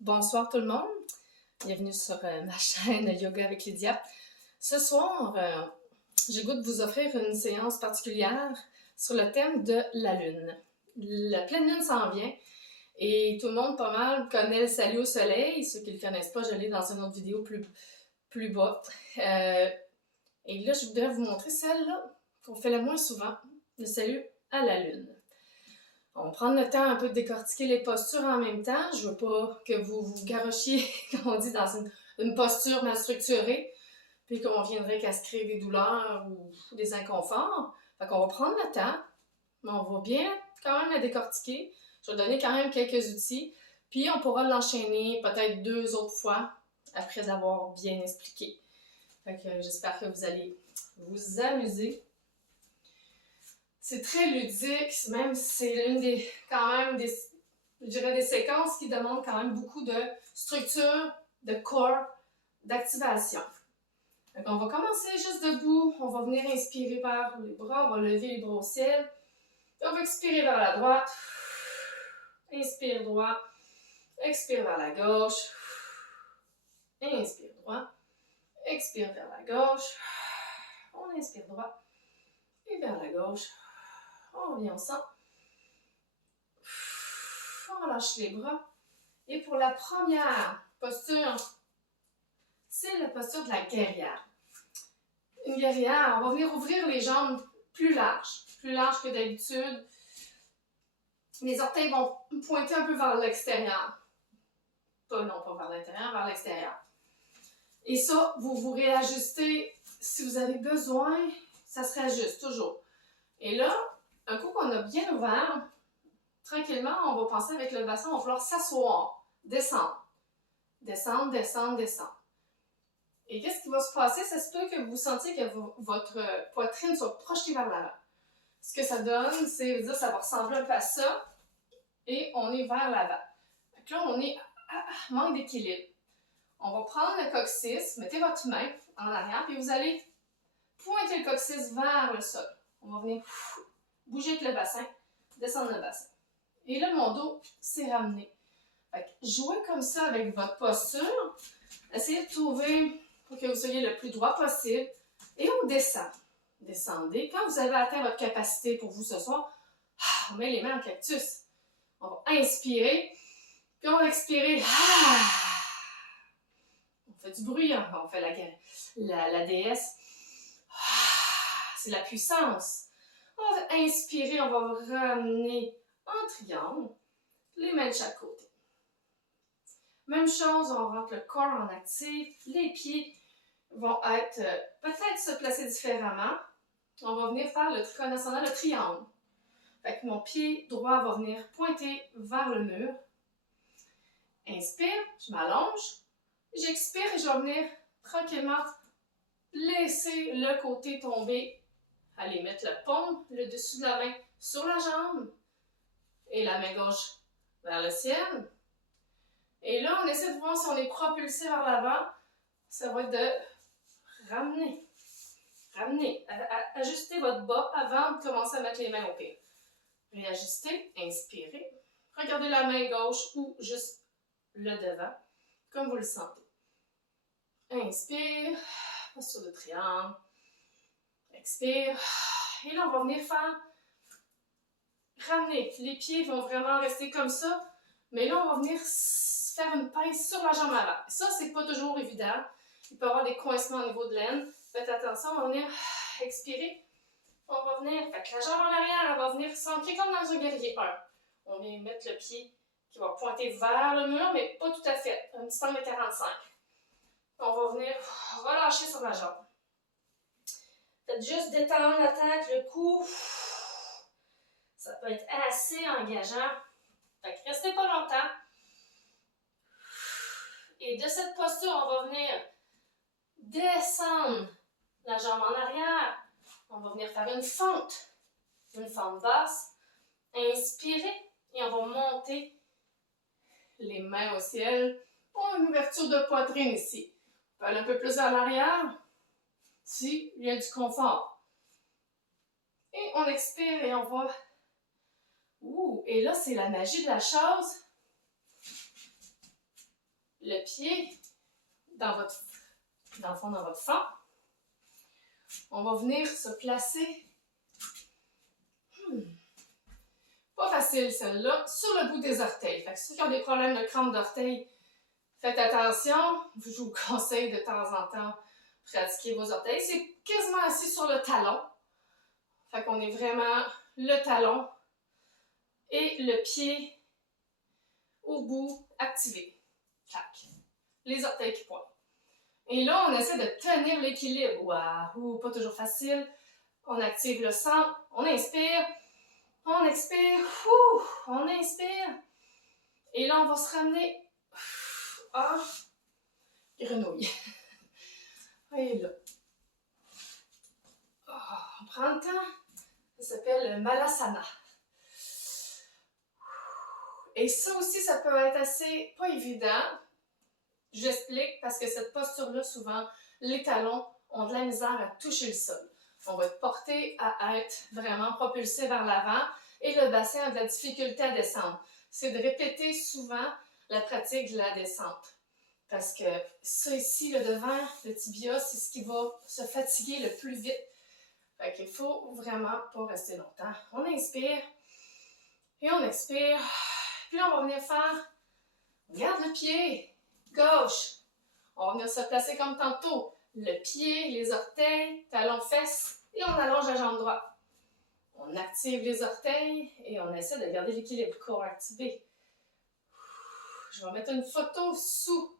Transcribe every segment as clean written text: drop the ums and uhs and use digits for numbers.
Bonsoir tout le monde, bienvenue sur ma chaîne Yoga avec Lydia. Ce soir, j'ai le goût de vous offrir une séance particulière sur le thème de la Lune. La pleine Lune s'en vient et tout le monde pas mal connaît le salut au soleil. Ceux qui ne le connaissent pas, je l'ai dans une autre vidéo plus bas. Et là, je voudrais vous montrer celle-là qu'on fait le moins souvent, le salut à la Lune. On va prendre le temps un peu de décortiquer les postures en même temps. Je veux pas que vous vous garochiez, comme on dit, dans une posture mal structurée, puis qu'on viendrait qu'à se créer des douleurs ou des inconforts. Fait qu'on va prendre le temps, mais on va bien quand même la décortiquer. Je vais donner quand même quelques outils, puis on pourra l'enchaîner peut-être 2 autres fois après avoir bien expliqué. Fait que j'espère que vous allez vous amuser. C'est très ludique, même si c'est l'une des, quand même, je dirais des séquences qui demandent quand même beaucoup de structure, de corps, d'activation. Donc on va commencer juste debout, on va venir inspirer par les bras, on va lever les bras au ciel, et on va expirer vers la droite, inspire droit, expire vers la gauche, inspire droit, expire vers la gauche, on inspire droit, et vers la gauche. On revient au centre. On relâche les bras. Et pour la première posture, c'est la posture de la guerrière. Une guerrière, on va venir ouvrir les jambes plus larges que d'habitude. Les orteils vont pointer un peu vers l'extérieur. Pas vers l'intérieur, vers l'extérieur. Et ça, vous vous réajustez si vous avez besoin, ça se réajuste toujours. Et là, un coup qu'on a bien ouvert, tranquillement, on va penser avec le bassin, on va falloir s'asseoir, descendre. Descendre, descendre, descendre. Et qu'est-ce qui va se passer? Ça se peut que vous sentiez que votre poitrine soit projetée vers l'avant. Ce que ça donne, c'est dire ça va ressembler un peu à ça, et on est vers l'avant. Donc là, on est manque d'équilibre. On va prendre le coccyx, mettez votre main en arrière, puis vous allez pointer le coccyx vers le sol. On va venir bouger avec le bassin, descendre le bassin. Et là, mon dos s'est ramené. Fait que jouez comme ça avec votre posture. Essayez de trouver pour que vous soyez le plus droit possible. Et on descend. Descendez. Quand vous avez atteint votre capacité pour vous ce soir, on met les mains en cactus. On va inspirer, puis on va expirer. On fait du bruit, hein? On fait la déesse. C'est la puissance. On va inspirer, on va ramener en triangle, les mains de chaque côté. Même chose, on rentre le corps en actif, les pieds vont être peut-être se placer différemment. On va venir faire le trikonasana, le triangle. Fait que mon pied droit va venir pointer vers le mur. Inspire, je m'allonge. J'expire et je vais venir tranquillement laisser le côté tomber. Allez, mettre le paume, le dessus de la main sur la jambe et la main gauche vers le ciel. Et là, on essaie de voir si on est propulsé vers l'avant. Ça va être de ramener. Ajustez votre bas avant de commencer à mettre les mains au pied. Réajustez, inspirez. Regardez la main gauche ou juste le devant, comme vous le sentez. Inspire, posture de triangle. Expire. Et là, on va venir ramener. Les pieds vont vraiment rester comme ça. Mais là, on va venir faire une pince sur la jambe avant. Ça, c'est pas toujours évident. Il peut y avoir des coincements au niveau de l'aine. Faites attention, on va venir expirer. On va venir, fait que la jambe en arrière, elle va venir s'ancrer comme dans un guerrier 1. On vient mettre le pied qui va pointer vers le mur, mais pas tout à fait. Un petit angle de 45. On va venir relâcher sur la jambe. Faites juste détendre la tête, le cou. Ça peut être assez engageant. Fait que restez pas longtemps. Et de cette posture, on va venir descendre la jambe en arrière. On va venir faire une fente basse. Inspirez et on va monter les mains au ciel. On a une ouverture de poitrine ici. On peut aller un peu plus vers l'arrière s'il y a du confort. Et on expire et on va... et là, c'est la magie de la chose. le pied dans le fond, dans votre fond. On va venir se placer. Pas facile celle-là, sur le bout des orteils. Fait que ceux qui ont des problèmes de crampes d'orteils, faites attention. Je vous conseille de temps en temps pratiquer vos orteils. C'est quasiment assis sur le talon. Fait qu'on est vraiment le talon et le pied au bout activé. Clac. Les orteils qui pointent. Et là, on essaie de tenir l'équilibre. Waouh, pas toujours facile. On active le centre. On inspire. On expire. On inspire. Et là, on va se ramener en grenouille. Et là. On prend le temps. Ça s'appelle Malasana. Et ça aussi, ça peut être assez pas évident. J'explique parce que cette posture-là, souvent, les talons ont de la misère à toucher le sol. On va être porté à être vraiment propulsé vers l'avant et le bassin a de la difficulté à descendre. C'est de répéter souvent la pratique de la descente. Parce que ça ici, le devant, le tibia, c'est ce qui va se fatiguer le plus vite. Fait qu'il faut vraiment pas rester longtemps. On inspire et on expire. Puis là, on va venir faire, on garde le pied gauche. On va venir se placer comme tantôt. Le pied, les orteils, talons, fesses et on allonge la jambe droite. On active les orteils et on essaie de garder l'équilibre. Corps activé. Je vais mettre une photo sous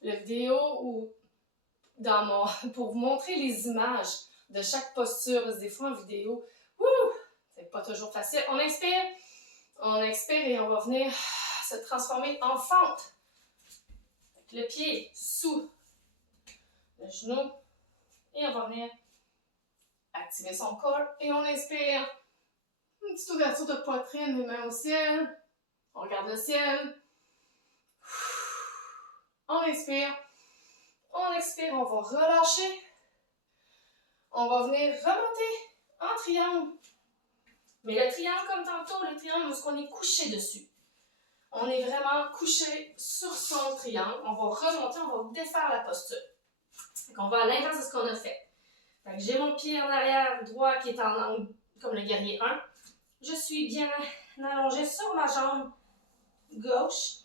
la vidéo ou pour vous montrer les images de chaque posture. Parce que des fois en vidéo, c'est pas toujours facile. On inspire, on expire et on va venir se transformer en fente. Avec le pied sous le genou et on va venir activer son corps et on inspire. Une petite ouverture de poitrine, les mains au ciel. On regarde le ciel. On inspire. On expire, on va relâcher. On va venir remonter en triangle. Mais le triangle comme tantôt, le triangle où on est couché dessus. On est vraiment couché sur son triangle. On va remonter, on va défaire la posture. Donc on va à l'inverse de ce qu'on a fait. Donc j'ai mon pied en arrière droit qui est en angle comme le guerrier 1. Je suis bien allongée sur ma jambe gauche.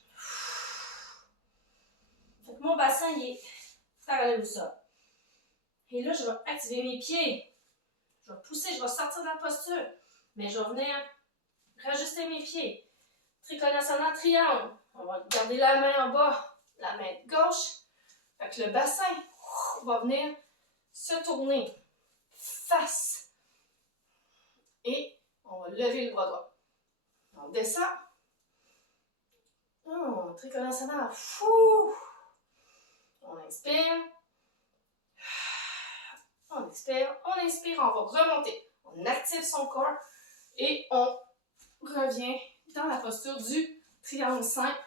Donc mon bassin il est parallèle au sol. Et là, je vais activer mes pieds. Je vais pousser, je vais sortir de la posture. Mais je vais venir rajuster mes pieds. Trikonasana, triangle. On va garder la main en bas, la main gauche. Fait que le bassin va venir se tourner face. Et on va lever le bras droit. On descend. Trikonasana. On inspire. On expire. On inspire. On va remonter. On active son corps. Et on revient dans la posture du triangle simple.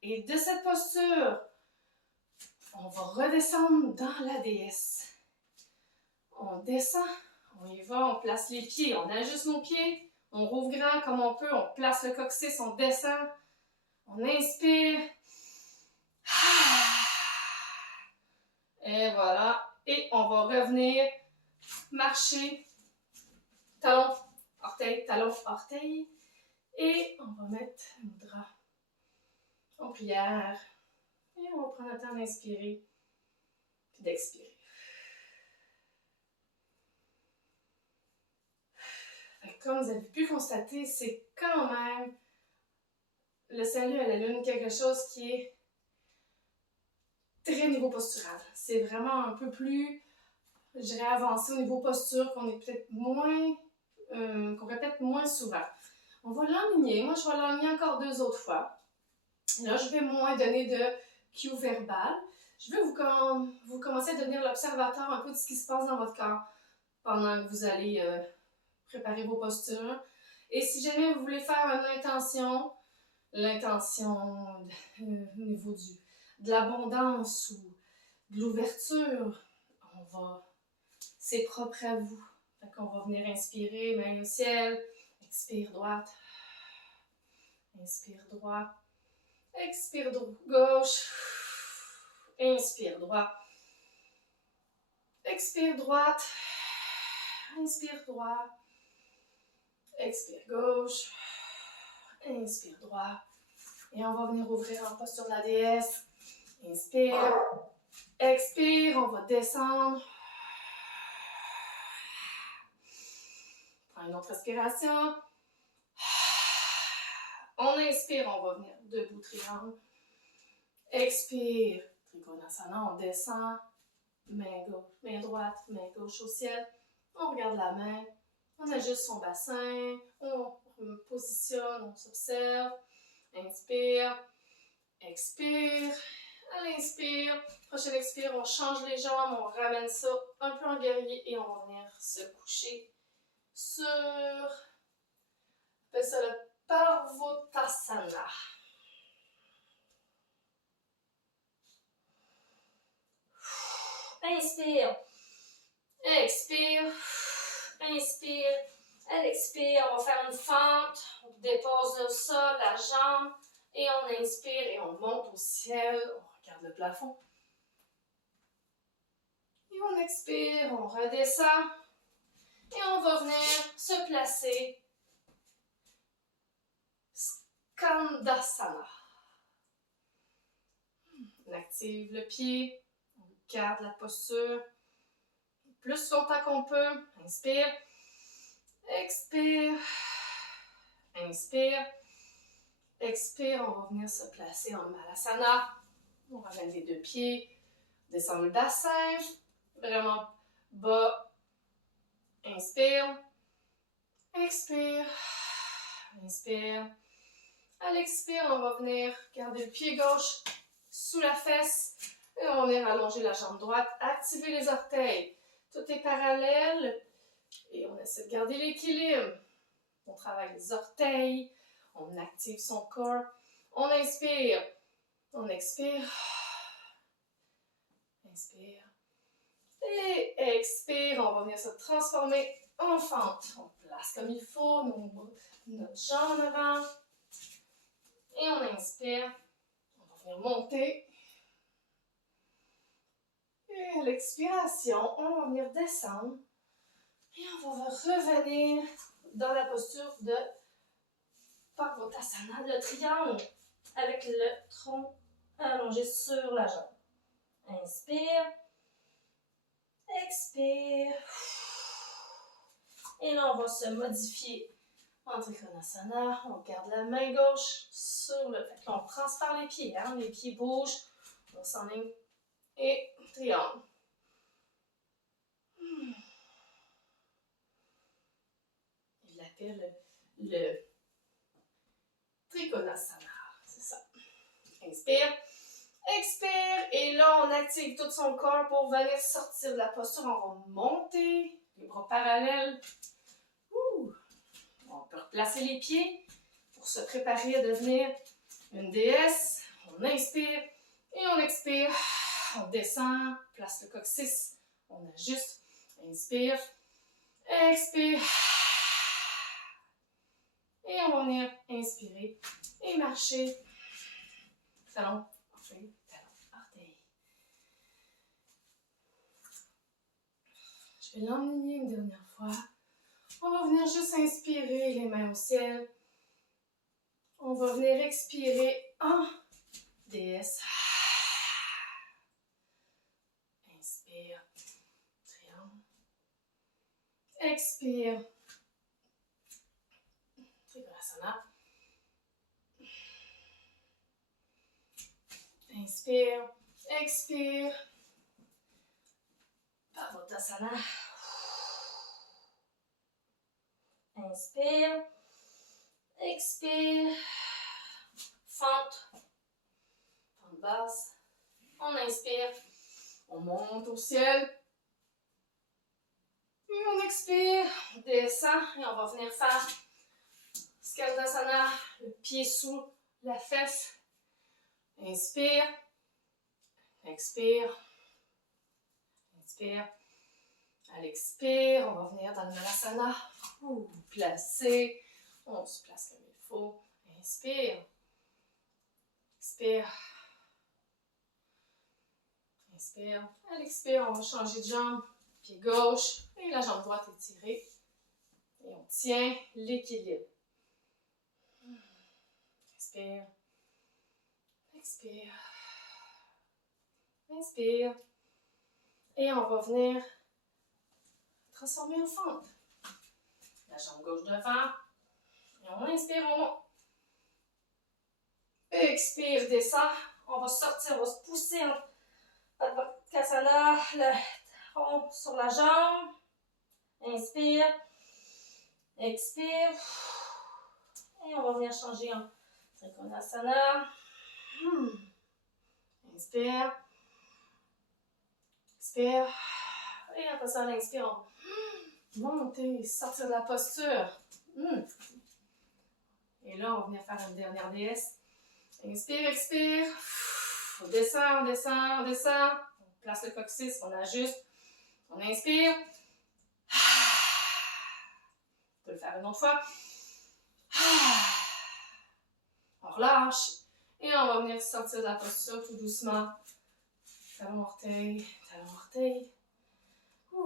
Et de cette posture, on va redescendre dans la déesse. On descend, on y va, on place les pieds, on ajuste nos pieds, on rouvre grand comme on peut, on place le coccyx, on descend, on inspire. Et voilà. Et on va revenir marcher, talon, orteil. Et on va mettre un drap en prière. Et on va prendre le temps d'inspirer puis d'expirer. Comme vous avez pu constater, c'est quand même le salut à la lune quelque chose qui est très niveau postural. C'est vraiment un peu plus, je dirais, avancé au niveau posture, qu'on est peut-être moins, qu'on répète moins souvent. On va l'enligner. Moi, je vais l'enligner encore 2 autres fois. Là, je vais moins donner de cue verbal. Je vais vous commencer à devenir l'observateur un peu de ce qui se passe dans votre corps pendant que vous allez préparer vos postures. Et si jamais vous voulez faire une intention, l'intention au niveau de l'abondance ou de l'ouverture, c'est propre à vous. Fait qu'on va venir inspirer, main au ciel, expire droite. Inspire droit. Expire gauche. Inspire droit. Expire droite. Inspire droit. Expire gauche. Inspire droit. Et on va venir ouvrir en posture de la déesse. Inspire. Expire, on va descendre. Prends une autre respiration. On inspire, on va venir debout triangle. Expire, Trikonasana, on descend. Main gauche, main droite, main gauche au ciel. On regarde la main. On ajuste son bassin. On positionne, on s'observe. Inspire. Expire. À l'inspire. Prochaine expire, on change les jambes. On ramène ça un peu en guerrier et on va venir se coucher sur... On appelle ça le Parvotasana. Inspire. Expire. Inspire. À l'expire, on va faire une fente. On dépose le sol, la jambe. Et on inspire et on monte au ciel. On regarde le plafond. Et on expire, on redescend. Et on va venir se placer. Skandasana. On active le pied. On garde la posture. Plus longtemps qu'on peut. Inspire. Expire. Inspire. Expire. On va venir se placer en Malasana. On ramène les deux pieds. Descend le bassin. Vraiment bas. Inspire. Expire. Inspire. À l'expire, on va venir garder le pied gauche sous la fesse. Et on va venir allonger la jambe droite. Activer les orteils. Tout est parallèle. Et on essaie de garder l'équilibre. On travaille les orteils. On active son corps. On inspire. On expire. Inspire. Et expire. On va venir se transformer en fente. On place comme il faut. Notre jambe en avant. Et on inspire. On va venir monter. Et à l'expiration, on va venir descendre. Et on va revenir dans la posture de Parvotasana, le triangle, avec le tronc allongé sur la jambe. Inspire. Expire. Et là, on va se modifier en Trikonasana. On garde la main gauche sur le... Fait que là, on transfère les pieds. Hein? Les pieds bougent. On s'enligne. Et triangle. Il l'appelle le Trikonasana. C'est ça. Inspire. Expire. Et là, on active tout son corps pour venir sortir de la posture. On va monter. Les bras parallèles. Ouh. On peut replacer les pieds pour se préparer à devenir une déesse. On inspire et on expire. On descend, place le coccyx. On ajuste. Inspire. Expire. Et on va venir inspirer et marcher. Talon, orteil, talon, orteil. Je vais l'emmener une dernière fois. On va venir juste inspirer les mains au ciel. On va venir expirer en déesse. Inspire. Triangle. Expire. Trikonasana. Inspire. Expire. Parvotasana. Inspire. Expire. Fente. Fente basse. On inspire. On monte au ciel. Et on expire. On descend. Et on va venir faire Skandasana. Le pied sous la fesse. Inspire. Expire. Inspire. À l'expire, on va venir dans le Malasana. Placer. On se place comme il faut. Inspire. Expire. Inspire. À l'expire, on va changer de jambe. Pied gauche et la jambe droite étirée. Et on tient l'équilibre. Inspire. Expire. Inspire. Et on va venir transformer en fente. La jambe gauche devant. Et on inspire, on monte. Expire, descend. On va sortir, on va se pousser en Padmakasana, le tronc sur la jambe. Inspire. Expire. Et on va venir changer en Trikonasana. Inspire. Expire. Et après ça, on inspire. On va monter, sortir de la posture. Et là, on va venir faire une dernière DS. Inspire, expire. On descend, on descend, on descend. On place le coccyx, on ajuste. On inspire. On peut le faire une autre fois. On relâche. Et on va venir sortir de la posture tout doucement. Talon orteil, talon orteil.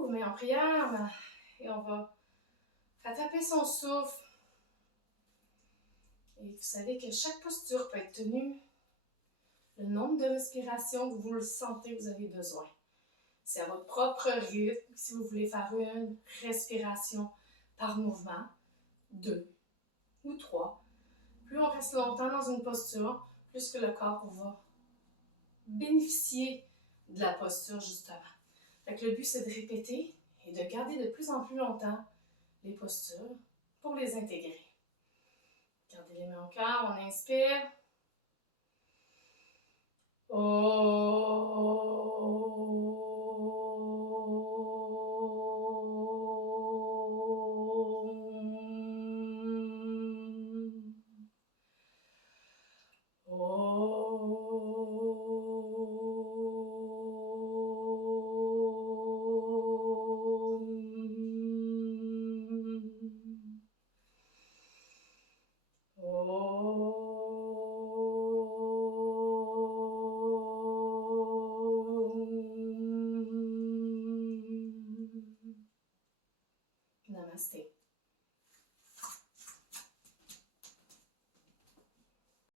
Main en prière. Et on va rattraper son souffle. Et vous savez que chaque posture peut être tenue le nombre de respirations que vous le sentez que vous avez besoin. C'est à votre propre rythme. Si vous voulez faire une respiration par mouvement, 2 ou 3. Plus on reste longtemps dans une posture, plus que le corps va bénéficier de la posture justement. Fait que le but c'est de répéter et de garder de plus en plus longtemps les postures pour les intégrer. Gardez les mains au cœur, on inspire. Oh.